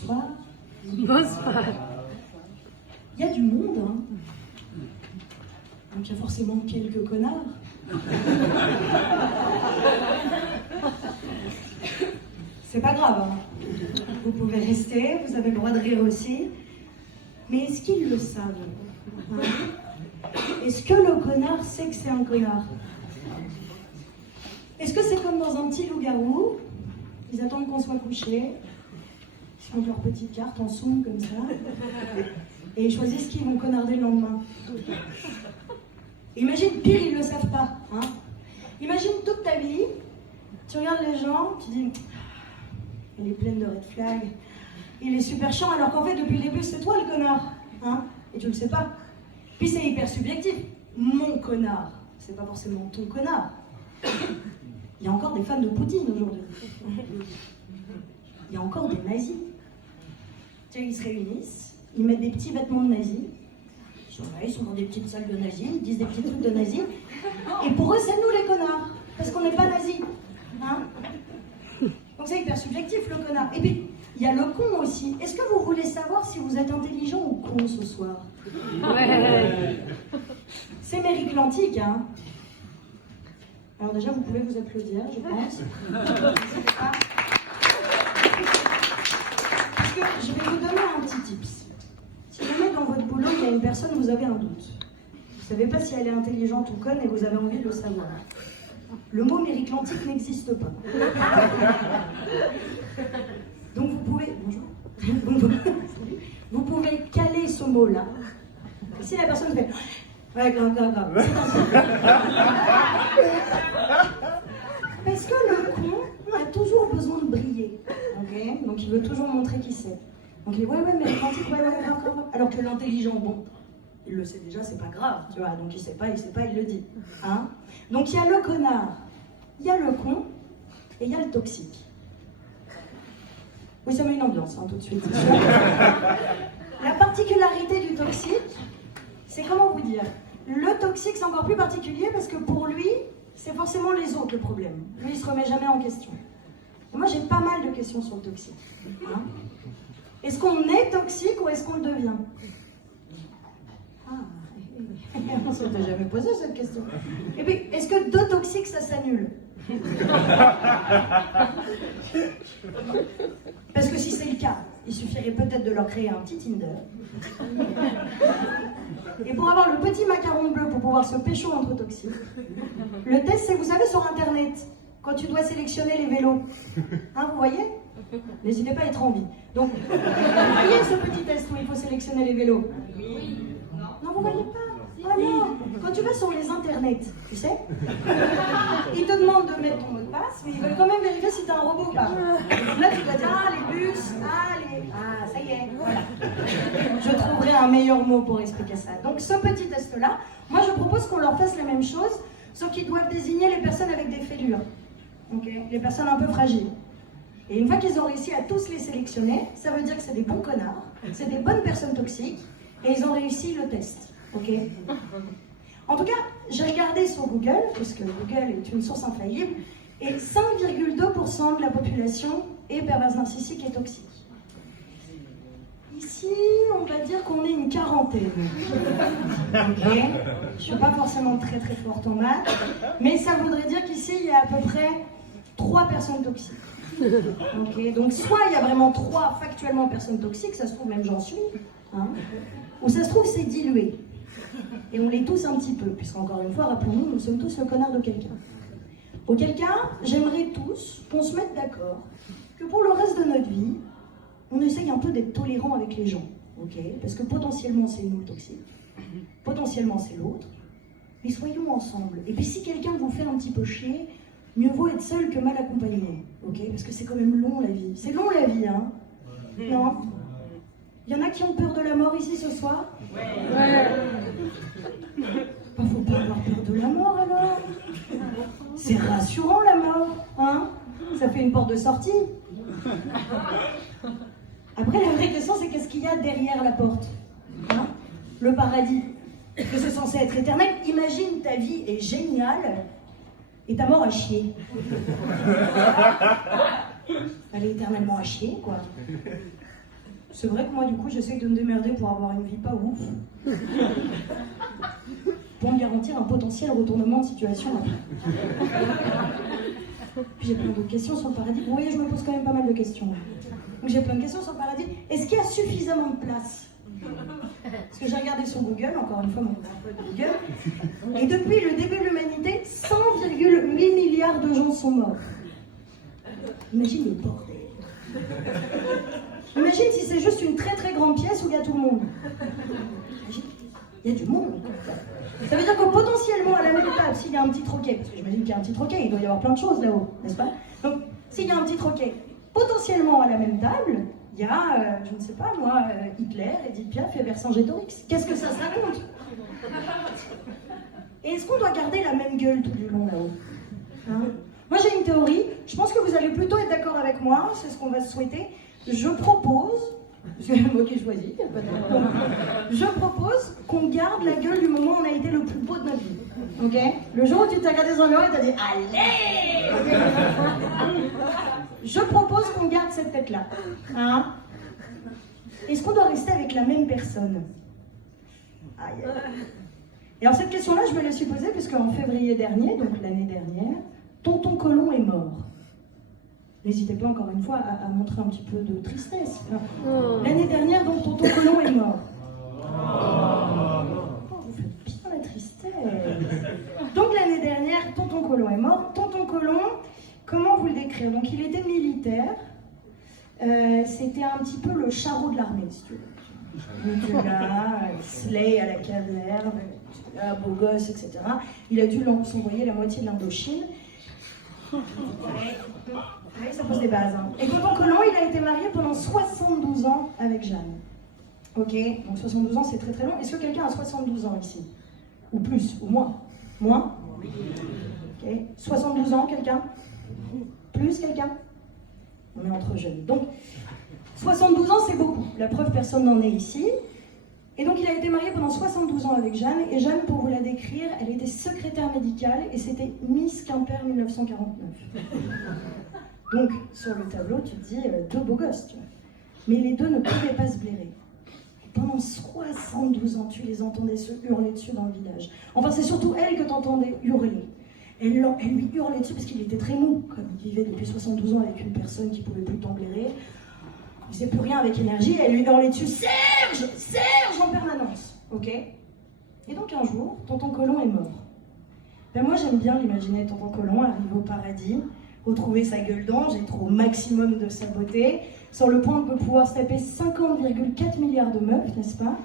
Bonsoir. Bonsoir. Il y a du monde, hein. Donc il y a forcément quelques connards. C'est pas grave, hein. Vous pouvez rester, vous avez le droit de rire aussi. Mais est-ce qu'ils le savent, hein? Est-ce que le connard sait que c'est un connard? Est-ce que c'est comme dans un petit loup-garou? Ils attendent qu'on soit couché, ils font leur petite carte en somme comme ça, et ils choisissent qui vont connarder le lendemain. Imagine, pire, ils ne le savent pas. Hein. Imagine toute ta vie, tu regardes les gens, tu dis « elle est pleine de red flags, il est super chiant », alors qu'en fait, depuis le début, c'est toi le connard. Hein, et tu le sais pas. Puis c'est hyper subjectif. Mon connard, c'est pas forcément ton connard. Il y a encore des fans de Poutine aujourd'hui. Il y a encore des nazis. Tu sais, ils se réunissent, ils mettent des petits vêtements de nazis. Ils sont dans des petites salles de nazis, ils disent des petits trucs de nazis. Et pour eux, c'est nous les connards, parce qu'on n'est pas nazis. Hein, donc c'est hyper subjectif, le connard. Et puis, il y a le con aussi. Est-ce que vous voulez savoir si vous êtes intelligent ou con ce soir? Ouais. C'est mériclantique, hein. Alors déjà, vous pouvez vous applaudir, je pense. Parce que je vais vous donner un petit tips. Si jamais dans votre boulot, il y a une personne, vous avez un doute. Vous ne savez pas si elle est intelligente ou conne et vous avez envie de le savoir. Le mot mériclantique n'existe pas. Donc vous pouvez... Bonjour. Vous pouvez caler ce mot-là. Si la personne fait... Ouais, grave. Parce que le con a toujours besoin de briller. Okay, donc il veut toujours montrer qui c'est. Donc il dit ouais, mais l'antique, ouais, grave. Alors que l'intelligent, bon, il le sait déjà, c'est pas grave, tu vois. Donc il sait pas, il le dit. Hein, donc il y a le connard, il y a le con, et il y a le toxique. Oui, ça met une ambiance, hein, tout de suite, c'est sûr. La particularité du toxique, c'est comment vous dire? Le toxique, c'est encore plus particulier parce que pour lui, c'est forcément les autres le problème. Lui, il se remet jamais en question. Et moi, j'ai pas mal de questions sur le toxique. Hein, est-ce qu'on est toxique ou est-ce qu'on le devient? On ne s'était jamais posé cette question. Et puis, est-ce que deux toxiques, ça s'annule? Parce que si c'est le cas, il suffirait peut-être de leur créer un petit Tinder. Et pour avoir le petit macaron bleu pour pouvoir se pécho entre toxiques, le test, c'est, vous savez, sur Internet, quand tu dois sélectionner les vélos. Hein, vous voyez? N'hésitez pas à être en vie. Donc, vous voyez ce petit test où il faut sélectionner les vélos? Oui. Non, vous voyez pas? Ah non, quand tu vas sur les internets, tu sais, ils te demandent de mettre ton mot de passe, mais ils veulent quand même vérifier si t'es un robot ou pas. Donc là, tu dois dire, ah, les bus, ah, ça y est, voilà. Je trouverai un meilleur mot pour expliquer ça. Donc ce petit test-là, moi je propose qu'on leur fasse la même chose, sauf qu'ils doivent désigner les personnes avec des fêlures, okay, les personnes un peu fragiles. Et une fois qu'ils ont réussi à tous les sélectionner, ça veut dire que c'est des bons connards, c'est des bonnes personnes toxiques, et ils ont réussi le test. Okay. En tout cas, j'ai regardé sur Google, parce que Google est une source infaillible, et 5,2% de la population est perverse narcissique et toxique. Ici, on va dire qu'on est une quarantaine. Okay. Je ne suis pas forcément très forte en maths, mais ça voudrait dire qu'ici, il y a à peu près 3 personnes toxiques. Okay. Donc soit il y a vraiment 3 factuellement personnes toxiques, ça se trouve même j'en suis, hein, ou ça se trouve c'est dilué. Et on l'est tous un petit peu, puisqu'encore une fois, rappelons-nous, nous sommes tous le connard de quelqu'un. Auquel cas, j'aimerais tous qu'on se mette d'accord que pour le reste de notre vie, on essaye un peu d'être tolérant avec les gens, okay, parce que potentiellement c'est nous le toxique, potentiellement c'est l'autre, mais soyons ensemble. Et puis si quelqu'un vous fait un petit peu chier, mieux vaut être seul que mal accompagné, okay, parce que c'est quand même long la vie. C'est long la vie, hein? Non? Il y en a qui ont peur de la mort ici ce soir? Ouais. Faut pas avoir peur de la mort alors. C'est rassurant la mort, hein? Ça fait une porte de sortie. Après, la vraie question, c'est qu'est-ce qu'il y a derrière la porte, hein? Le paradis, que c'est censé être éternel. Imagine, ta vie est géniale et ta mort à chier. Elle est éternellement à chier, quoi. C'est vrai que moi, du coup, j'essaie de me démerder pour avoir une vie pas ouf. Pour me garantir un potentiel retournement de situation après. Puis j'ai plein d'autres questions sur le paradis. Vous voyez, je me pose quand même pas mal de questions. Donc j'ai plein de questions sur le paradis. Est-ce qu'il y a suffisamment de place? Parce que j'ai regardé sur Google, encore une fois, mon peu de Google. Et depuis le début de l'humanité, 100,8 milliards de gens sont morts. Imagine le bordel. Imagine si c'est juste une très très grande pièce où il y a tout le monde. Imagine, il y a du monde. Ça veut dire que potentiellement à la même table, s'il y a un petit troquet, parce que j'imagine qu'il y a un petit troquet, il doit y avoir plein de choses là-haut, n'est-ce pas? Donc, s'il y a un petit troquet, potentiellement à la même table, il y a, je ne sais pas moi, Hitler, Edith Piaf et Vercingétorix. Qu'est-ce que ça raconte? Et est-ce qu'on doit garder la même gueule tout du long là-haut, hein? Moi j'ai une théorie, je pense que vous allez plutôt être d'accord avec moi, c'est ce qu'on va se souhaiter. Je propose, c'est moi qui choisis, je propose qu'on garde la gueule du moment où on a été le plus beau de notre vie. Ok? Le jour où tu t'es regardé dans le miroir et t'as dit allez! Je propose qu'on garde cette tête-là. Hein? Est-ce qu'on doit rester avec la même personne? Aïe. Et alors cette question-là, je me la suis posée puisque en février dernier, donc l'année dernière, Tonton Colomb est mort. N'hésitez pas encore une fois à montrer un petit peu de tristesse. L'année dernière, donc Tonton Colomb est mort. Oh, vous faites bien la tristesse. Donc l'année dernière, Tonton Colomb est mort. Tonton Colomb, comment vous le décrire? Donc il était militaire. C'était un petit peu le charreau de l'armée, si tu veux. Il était là, Slay à la caserne, beau gosse, etc. Il a dû s'envoyer la moitié de l'Indochine. Oui, ça pose des bases. Hein. Et Tonton Colomb, il a été marié pendant 72 ans avec Jeanne. Ok, donc 72 ans, c'est très très long. Est-ce que quelqu'un a 72 ans ici? Ou plus, ou moins? Moins? Ok, 72 ans, quelqu'un? Plus, quelqu'un? On est entre jeunes. Donc, 72 ans, c'est beaucoup. La preuve, personne n'en est ici. Et donc, il a été marié pendant 72 ans avec Jeanne. Et Jeanne, pour vous la décrire, elle était secrétaire médicale et c'était Miss Quimper 1949. Donc, sur le tableau, tu te dis, deux beaux gosses, tu vois. Mais les deux ne pouvaient pas se blairer. Pendant 72 ans, tu les entendais se hurler dessus dans le village. Enfin, c'est surtout elle que tu entendais hurler. Elle lui hurlait dessus parce qu'il était très mou, comme il vivait depuis 72 ans avec une personne qui ne pouvait plus t'en blairer. Il faisait plus rien avec énergie, et elle lui hurlait dessus, Serge, Serge, en permanence. Ok? Et donc un jour, Tonton Colomb est mort. Ben moi j'aime bien l'imaginer Tonton Colomb arriver au paradis, retrouver sa gueule d'ange, être au maximum de sa beauté, sur le point de pouvoir se taper 50,4 milliards de meufs, n'est-ce pas?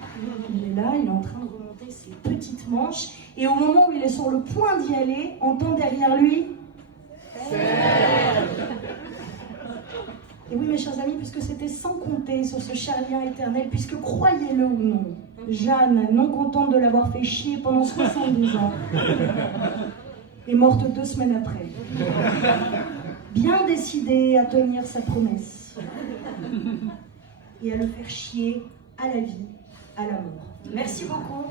Il est là, il est en train de remonter ses petites manches, et au moment où il est sur le point d'y aller, entend derrière lui Serge. Et oui, mes chers amis, puisque c'était sans compter sur ce cher lien éternel, puisque croyez-le ou non, Jeanne, non contente de l'avoir fait chier pendant 72 ans, est morte 2 semaines après. Bien décidée à tenir sa promesse et à le faire chier à la vie, à la mort. Merci beaucoup.